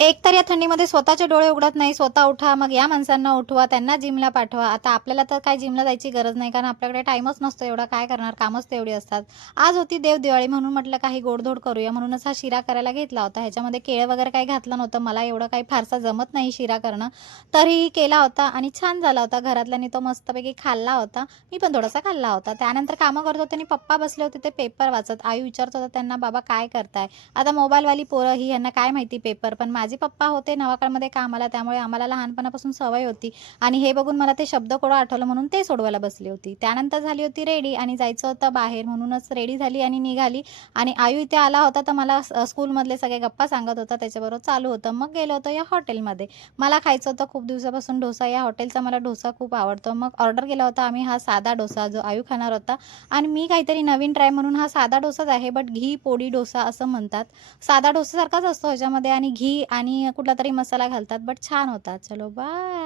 एक तर या थंडीमध्ये स्वतःचे डोळे उघडत नाही, स्वतः उठा, मग या माणसांना उठवा, त्यांना जिमला पाठवा. आता आपल्याला तर काही जिमला जायची गरज नाही, कारण आपल्याकडे टाईमच नसतो एवढा, काय करणार, कामच तेवढी असतात. आज होती देवदिवाळी म्हणून म्हटलं काही गोडधोड करूया, म्हणूनच हा शिरा करायला घेतला होता. ह्याच्यामध्ये केळं वगैरे काही घातलं नव्हतं, मला एवढं काही फारसं जमत नाही शिरा करणं, तरीही केला होता आणि छान झाला होता. घरातल्यांनी तो मस्तपैकी खाल्ला होता, मी पण थोडासा खाल्ला होता. त्यानंतर कामं करत होते आणि पप्पा बसले होते ते पेपर वाचत. आई विचारत होता त्यांना, "बाबा काय करताय?" आता मोबाईलवाली पोरं ही, यांना काय माहिती पेपर, पण माझे पप्पा होते नवाकाळमध्ये कामाला, त्यामुळे आम्हाला लहानपणापासून सवय होती आणि हे बघून मला ते शब्दकोळं आठवलं म्हणून ते सोडवायला बसली होती. त्यानंतर झाली होती रेडी आणि जायचं होतं बाहेर, म्हणूनच रेडी झाली आणि निघाली आणि आयु इथे आला होता, तर मला स्कूलमधले सगळे गप्पा सांगत होता, त्याच्याबरोबर चालू होतं. मग गेलो होतो या हॉटेलमध्ये. मला खायचं होतं खूप दिवसापासून डोसा, या हॉटेलचा मला डोसा खूप आवडतो. मग ऑर्डर केला होता आम्ही हा साधा डोसा, जो आयु खाणार होता आणि मी काहीतरी नवीन ट्राय म्हणून हा साधा डोसाच आहे, बट घी पोडी डोसा असं म्हणतात. साधा डोसासारखाच असतो ह्याच्यामध्ये आणि घी आणि कुठलातरी मसाला घालतात, बट छान होता. चलो बाय.